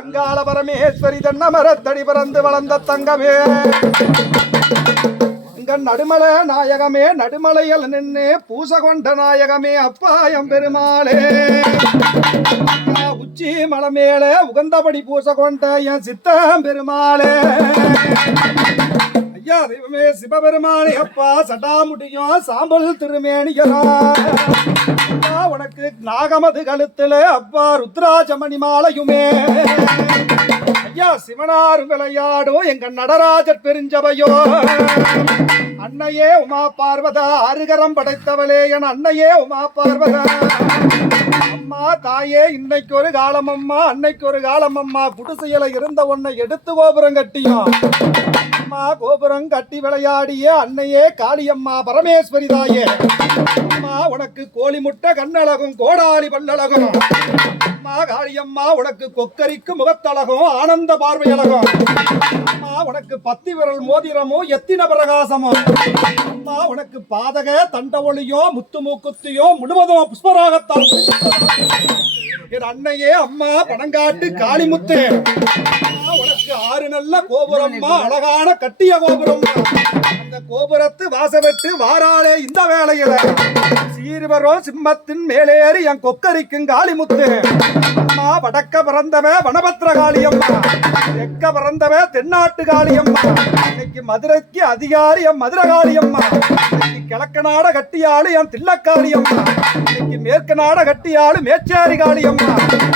அங்காள பரமேஸ்வரி தன்னமரத்தடி பிறந்து வளர்ந்த தங்கமே நடுமலை நாயகமே நடுமலையில் நின்று பூச கொண்ட நாயகமே அப்பாயம் பெருமாளே உச்சி மலை மேலே உகந்தபடி பூச கொண்ட என் சித்தம் பெருமாளே ஐயா தெய்வமே சிவபெருமானே அப்பா சடாமுடியும் சாம்பல் திருமேனியரா உனக்கு நாகமது கழுத்துல அப்பா ருத்ராஜமணி மாலையுமே ஐயா சிவனார் விளையாடும் எங்க நடராஜர் பெருஞ்சபையோ அன்னையே உமா பார்வதா அருகரம் படைத்தவளே என் அன்னையே உமா பார்வதா அம்மா தாயே இன்னைக்கு ஒரு காலம் அம்மா அன்னைக்கு ஒரு காலம் அம்மா குடிசையில இருந்த உன்னை எடுத்து கோபுரம் கட்டியும் அம்மா கோபுரம் கட்டி விளையாடிய அன்னையே காளியம்மா பரமேஸ்வரி தாயே அம்மா உனக்கு கோழி முட்டை கண்ணழகும் கோடாலி பல்லழகும் அம்மா காளியம்மா உனக்கு கொக்கரிக்கு முகத்தழகும் ஆனந்த பார்வையழகும் அம்மா உனக்கு பத்தி விரல் மோதிரமும் எத்தின பிரகாசமும் அம்மா உனக்கு பாதக தண்ட ஒளியோ முத்து மூக்குத்தியோ முழுவதும் புஷ்பராகத்தான் என் அன்னையே அம்மா பணங்காட்டு காளிமுத்து உனக்கு ஆறு நல்ல கோபுரம்மா அழகான கட்டிய கோபுரம் அந்த கோபுரத்து வாசவெட்டு வாராளே இந்த வேளையில சீர்வரும் சிம்மத்தின் மேலேறி என் கொக்கரிக்கும் காளிமுத்து அம்மா வடக்க பிறந்தவ வனபத்திர காளியம்மா தெற்க பிறந்தவ தென்னாட்டு காளியம்மா இன்னைக்கு மதுரைக்கு அதிகாரி என் மதுரை காளியம்மா இன்னைக்கு கிழக்க நாட கட்டியாளு என் தில்லக்காளியம்மா இன்னைக்கு மேற்கு நாட கட்டியாளு மேச்சேரி காளியம்மா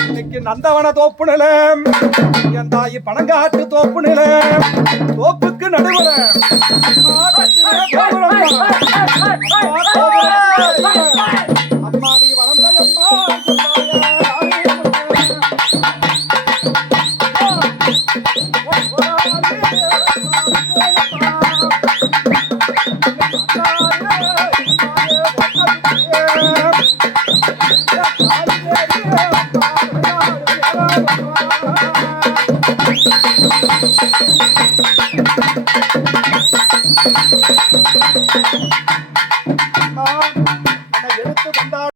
இன்னைக்கு நந்தவன தோப்பு நில என் தாயி பணங்காட்டு தோப்பு நில தோப்புக்கு நடுவுல அம்மா நீ வளர்ந்தையம்மா எடுத்து வந்தாள்.